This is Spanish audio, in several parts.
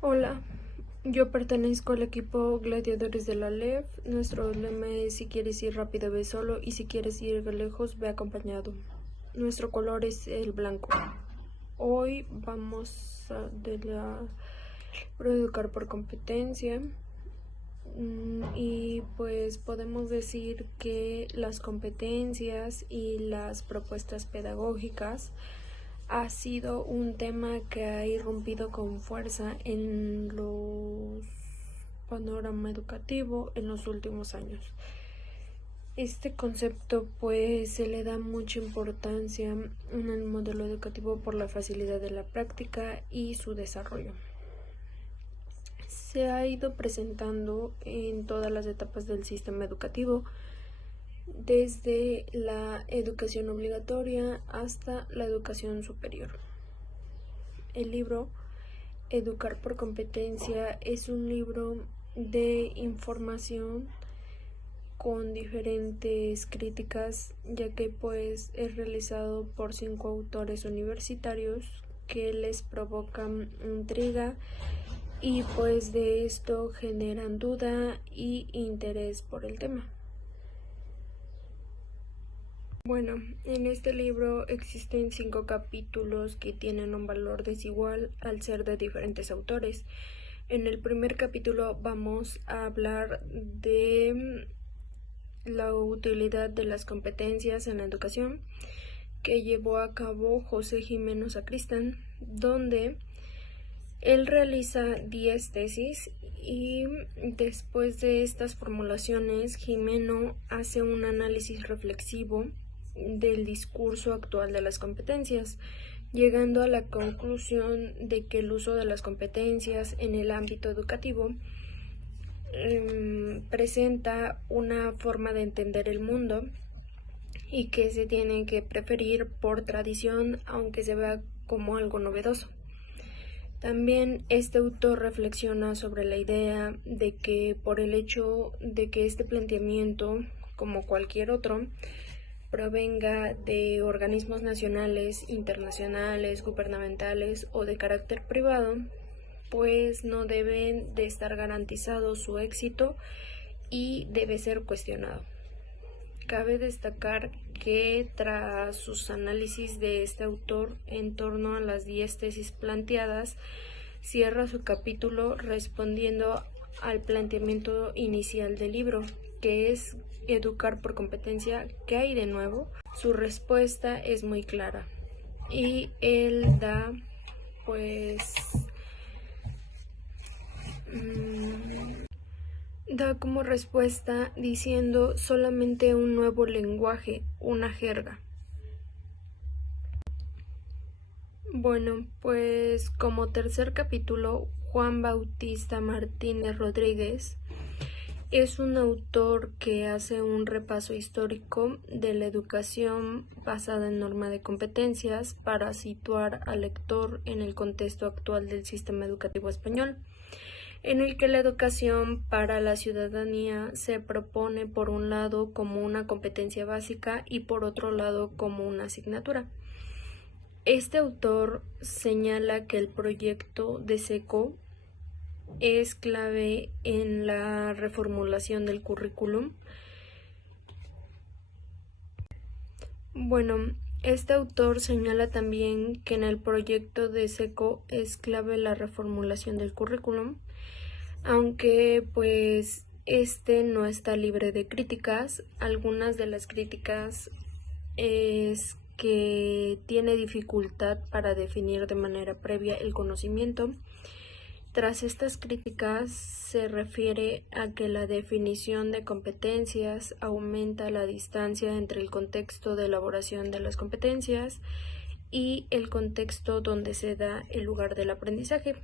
Hola, yo pertenezco al equipo Gladiadores de la LEF. Nuestro lema es: si quieres ir rápido, ve solo, y si quieres ir lejos, ve acompañado. Nuestro color es el blanco. Hoy vamos a educar por competencia. Y pues podemos decir que las competencias y las propuestas pedagógicas ha sido un tema que ha irrumpido con fuerza en los panorama educativo en los últimos años. Este concepto pues se le da mucha importancia en el modelo educativo por la facilidad de la práctica y su desarrollo. Se ha ido presentando en todas las etapas del sistema educativo, desde la educación obligatoria hasta la educación superior. El libro Educar por competencia es un libro de información con diferentes críticas, ya que pues es realizado por 5 autores universitarios que les provocan intriga y pues de esto generan duda y interés por el tema. Bueno, en este libro existen 5 capítulos que tienen un valor desigual al ser de diferentes autores. En el primer capítulo vamos a hablar de la utilidad de las competencias en la educación, que llevó a cabo José Jimeno Sacristán, donde él realiza 10 tesis y después de estas formulaciones Jimeno hace un análisis reflexivo del discurso actual de las competencias, llegando a la conclusión de que el uso de las competencias en el ámbito educativo presenta una forma de entender el mundo y que se tiene que preferir por tradición, aunque se vea como algo novedoso. También este autor reflexiona sobre la idea de que por el hecho de que este planteamiento, como cualquier otro, provenga de organismos nacionales, internacionales, gubernamentales o de carácter privado, pues no deben de estar garantizado su éxito y debe ser cuestionado. Cabe destacar que tras sus análisis de este autor en torno a las 10 tesis planteadas, cierra su capítulo respondiendo al planteamiento inicial del libro, que es educar por competencia. ¿Qué hay de nuevo? Su respuesta es muy clara y él da pues da como respuesta diciendo solamente un nuevo lenguaje, una jerga. Bueno, pues como tercer capítulo, Juan Bautista Martínez Rodríguez es un autor que hace un repaso histórico de la educación basada en norma de competencias para situar al lector en el contexto actual del sistema educativo español, en el que la educación para la ciudadanía se propone por un lado como una competencia básica y por otro lado como una asignatura. Este autor señala que el proyecto de SECO es clave en la reformulación del currículum. Bueno, este autor señala también que en el proyecto de SECO es clave la reformulación del currículum, aunque pues este no está libre de críticas. Algunas de las críticas es que tiene dificultad para definir de manera previa el conocimiento. Tras estas críticas se refiere a que la definición de competencias aumenta la distancia entre el contexto de elaboración de las competencias y el contexto donde se da el lugar del aprendizaje.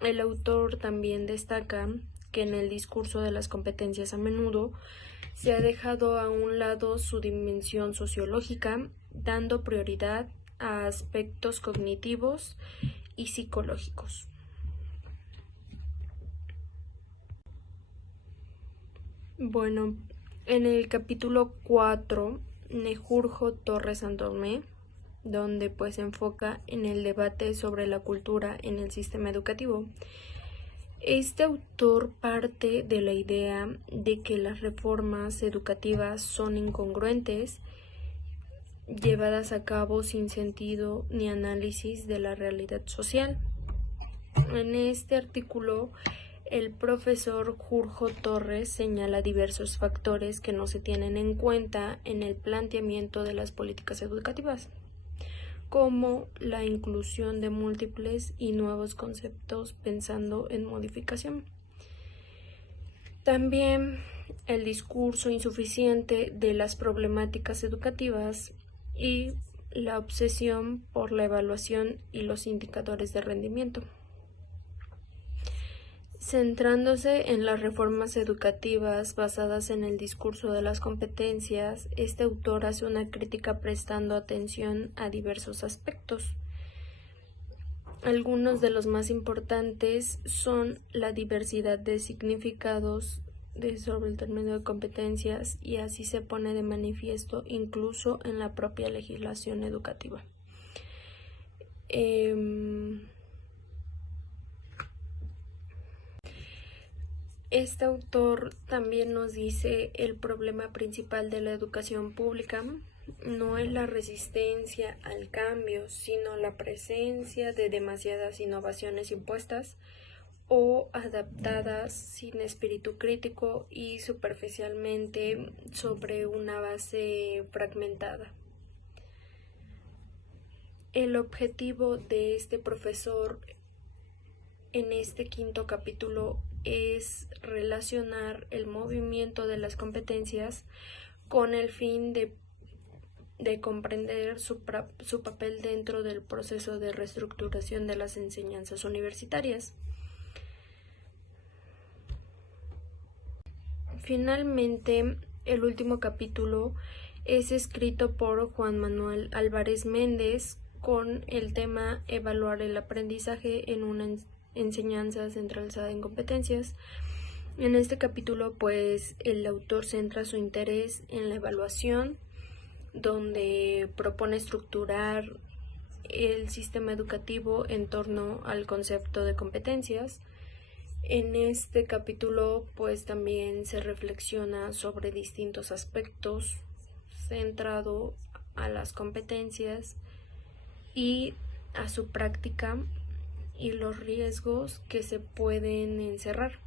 El autor también destaca que en el discurso de las competencias a menudo se ha dejado a un lado su dimensión sociológica, dando prioridad a aspectos cognitivos y psicológicos. Bueno, en el capítulo 4, Nejurjo Torres Santormé donde pues se enfoca en el debate sobre la cultura en el sistema educativo. Este autor parte de la idea de que las reformas educativas son incongruentes, llevadas a cabo sin sentido ni análisis de la realidad social. En este artículo, el profesor Jurjo Torres señala diversos factores que no se tienen en cuenta en el planteamiento de las políticas educativas, como la inclusión de múltiples y nuevos conceptos pensando en modificación. También el discurso insuficiente de las problemáticas educativas y la obsesión por la evaluación y los indicadores de rendimiento. Centrándose en las reformas educativas basadas en el discurso de las competencias, este autor hace una crítica prestando atención a diversos aspectos. Algunos de los más importantes son la diversidad de significados sobre el término de competencias, y así se pone de manifiesto incluso en la propia legislación educativa. Este autor también nos dice el problema principal de la educación pública no es la resistencia al cambio, sino la presencia de demasiadas innovaciones impuestas o adaptadas sin espíritu crítico y superficialmente sobre una base fragmentada. El objetivo de este profesor en este quinto capítulo es relacionar el movimiento de las competencias con el fin de comprender su papel dentro del proceso de reestructuración de las enseñanzas universitarias. Finalmente, el último capítulo es escrito por Juan Manuel Álvarez Méndez con el tema Evaluar el aprendizaje en una enseñanza centralizada en competencias. En este capítulo, pues, el autor centra su interés en la evaluación, donde propone estructurar el sistema educativo en torno al concepto de competencias. En este capítulo, pues, también se reflexiona sobre distintos aspectos centrado a las competencias y a su práctica y los riesgos que se pueden encerrar.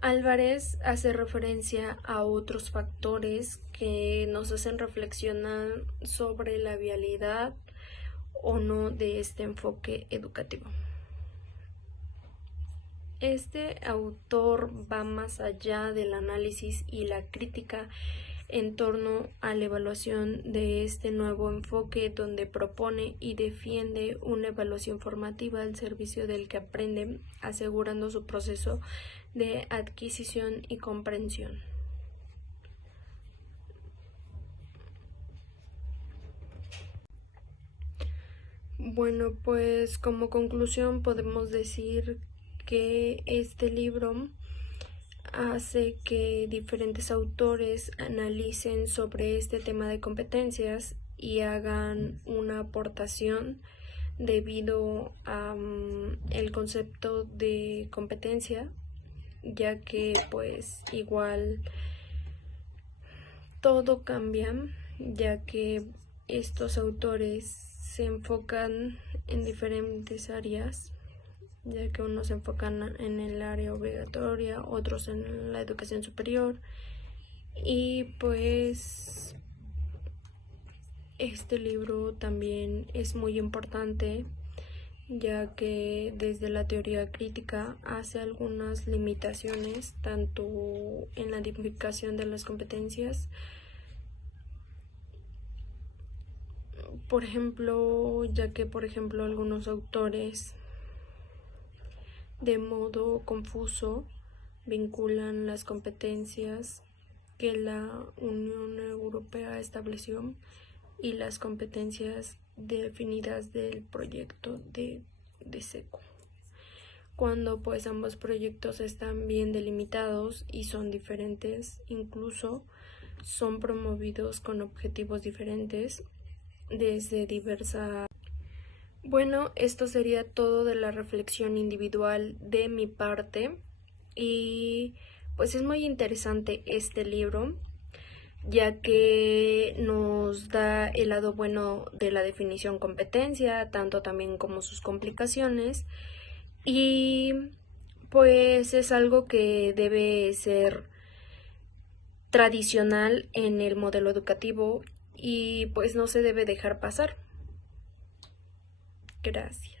Álvarez hace referencia a otros factores que nos hacen reflexionar sobre la viabilidad o no de este enfoque educativo. Este autor va más allá del análisis y la crítica en torno a la evaluación de este nuevo enfoque, donde propone y defiende una evaluación formativa al servicio del que aprende, asegurando su proceso de adquisición y comprensión. Bueno, pues como conclusión podemos decir que este libro hace que diferentes autores analicen sobre este tema de competencias y hagan una aportación debido a el concepto de competencia, ya que pues igual todo cambia, ya que estos autores se enfocan en diferentes áreas, ya que unos se enfocan en el área obligatoria, otros en la educación superior, y pues este libro también es muy importante, ya que desde la teoría crítica hace algunas limitaciones tanto en la identificación de las competencias. Por ejemplo, ya que algunos autores de modo confuso vinculan las competencias que la Unión Europea estableció y las competencias definidas del proyecto de SECO, cuando pues ambos proyectos están bien delimitados y son diferentes. Incluso son promovidos con objetivos diferentes desde diversas. Bueno, esto sería todo de la reflexión individual de mi parte y pues es muy interesante este libro ya que nos da el lado bueno de la definición competencia, tanto también como sus complicaciones y pues es algo que debe ser tradicional en el modelo educativo y pues no se debe dejar pasar. Gracias.